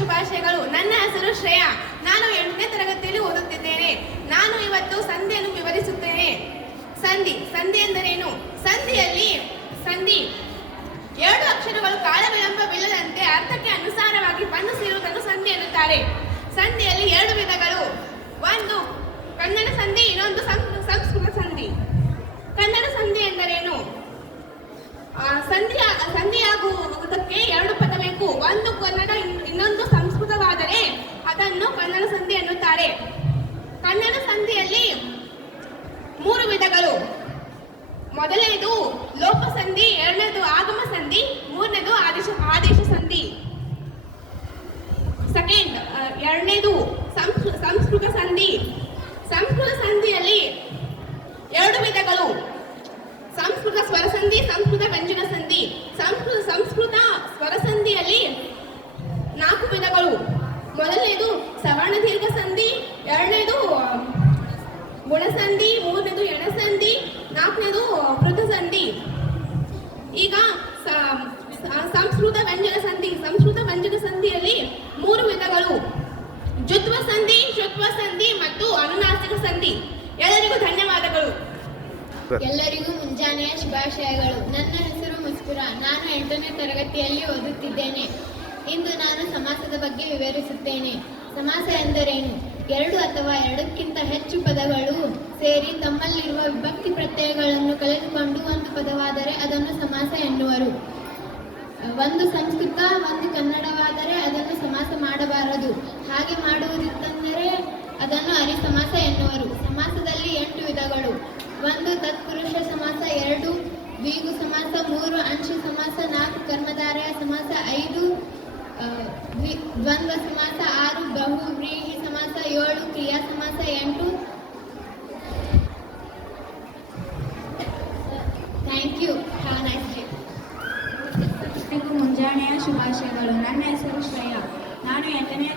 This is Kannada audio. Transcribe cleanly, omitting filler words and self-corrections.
ಶುಭಾಶಯಗಳು. ನನ್ನ ಹೆಸರು ಶ್ರೇಯಾ. ನಾನು 8ನೇ ತರಗತಿಯಲ್ಲಿ ಓದುತ್ತಿದ್ದೇನೆ. ನಾನು ಇವತ್ತು ಸಂಧಿಯನ್ನು ವಿವರಿಸುತ್ತೇನೆ. ಸಂಧಿ ಎಂದರೇನು? ಸಂಧಿ 2 ಅಕ್ಷರಗಳು ಕಾಲ ವಿಳಂಬವಿಲ್ಲದಂತೆ ಅರ್ಥಕ್ಕೆ ಅನುಸಾರವಾಗಿ ಬಂದು ಸೇರುವುದನ್ನು ಸಂಧಿ ಎನ್ನುತ್ತಾರೆ. ಸಂಧಿಯಲ್ಲಿ 2 ವಿಧಗಳು. ಒಂದು ಕನ್ನಡ ಸಂಧಿ, ಇನ್ನೊಂದು ಸಂಸ್ಕೃತ ಸಂಧಿ. ಕನ್ನಡ ಸಂಧಿ ಎಂದರೇನು? ಸಂಧಿಯಾಗುವುದಕ್ಕೆ 2 ಪದ ಬೇಕು. ಒಂದು ಕನ್ನಡ, ಇನ್ನೊಂದು ಸಂಸ್ಕೃತವಾದರೆ ಅದನ್ನು ಕನ್ನಡ ಸಂಧಿ ಎನ್ನುತ್ತಾರೆ. ಕನ್ನಡ ಸಂಧಿಯಲ್ಲಿ 3 ವಿಧಗಳು. ಮೊದಲನೇದು ಲೋಪ ಸಂಧಿ, ಎರಡನೇದು ಆಗಮ ಸಂಧಿ, ಮೂರನೇದು ಆದೇಶ ಸಂಧಿ. ಎರಡನೇದು ಸಂಸ್ಕೃತ ಸಂಧಿ. ಸಂಸ್ಕೃತ ಸಂಧಿಯಲ್ಲಿ 2 ವಿಧಗಳು. ಸಂಸ್ಕೃತ ಸ್ವರ ಸಂಧಿ, ಸಂಸ್ಕೃತ ವ್ಯಂಜನ ಸಂಧಿ. ಸಂಸ್ಕೃತ ಸ್ವರ ಸಂಧಿಯಲ್ಲಿ 4 ವಿಧಗಳು. ಮೊದಲನೇದು ಸವರ್ಣ ದೀರ್ಘ ಸಂಧಿ, ಎರಡನೇದು ಗುಣಸಂಧಿ, ಮೂರನೇದು ಎಣಸಂಧಿ, 4ನೇದು ವೃತ್ತ ಸಂಧಿ. ಈಗ ಸಂಸ್ಕೃತ ವ್ಯಂಜನ ಸಂಧಿಯಲ್ಲಿ 3 ವಿಧಗಳು. ಜುತ್ವ ಸಂಧಿ, ಶುತ್ವ ಸಂಧಿ ಮತ್ತು ಅನುನಾಸಿಕ ಸಂಧಿ. ಎಲ್ಲರಿಗೂ ಧನ್ಯವಾದಗಳು. ಎಲ್ಲರಿಗೂ ಮುಂಜಾನೆಯ ಶುಭಾಶಯಗಳು. ನನ್ನ ಹೆಸರು ಮುಸ್ಕುರಾ. ನಾನು 8ನೇ ತರಗತಿಯಲ್ಲಿ ಓದುತ್ತಿದ್ದೇನೆ. ಇಂದು ನಾನು ಸಮಾಸದ ಬಗ್ಗೆ ವಿವರಿಸುತ್ತೇನೆ. ಸಮಾಸ ಎಂದರೇನು? 2 ಅಥವಾ 2ಕ್ಕಿಂತ ಹೆಚ್ಚು ಪದಗಳು ಸೇರಿ ತಮ್ಮಲ್ಲಿರುವ ವಿಭಕ್ತಿ ಪ್ರತ್ಯಯಗಳನ್ನು ಕಳೆದುಕೊಂಡು ಒಂದು ಪದವಾದರೆ ಅದನ್ನು ಸಮಾಸ ಎನ್ನುವರು. ಒಂದು ಸಂಸ್ಕೃತ, ಒಂದು ಕನ್ನಡವಾದರೆ ಅದನ್ನು ಸಮಾಸ ಮಾಡಬಾರದು. ಹಾಗೆ ಮಾಡುವುದಿತ್ತೆಂದರೆ ಅದನ್ನು ಅರಿಸಮಾಸ ಎನ್ನುವರು. ಸಮಾಸದಲ್ಲಿ 8 ವಿಧಗಳು. 1 ತತ್ಪುರುಷ ಸಮಾಸ, 2 ದ್ವಿಗು ಸಮಾಸ, 3 ಅಂಶ ಸಮಾಸ, 4 ಕರ್ಮಧಾರಯ ಸಮಾಸ, 5 ದ್ವಂದ್ವ ಸಮಾಸ, 6 ಬಹುವ್ರೀಹಿ ಸಮಾಸ, 7 ಕ್ರಿಯಾ ಸಮಾಸ, 8 thank you. Have a nice day. ಮುಂಜಾನೆಯ ಶುಭಾಶಯಗಳು. ನನ್ನ ಹೆಸರು ಶ್ರೇಯಾ. ನಾನು 8ನೇ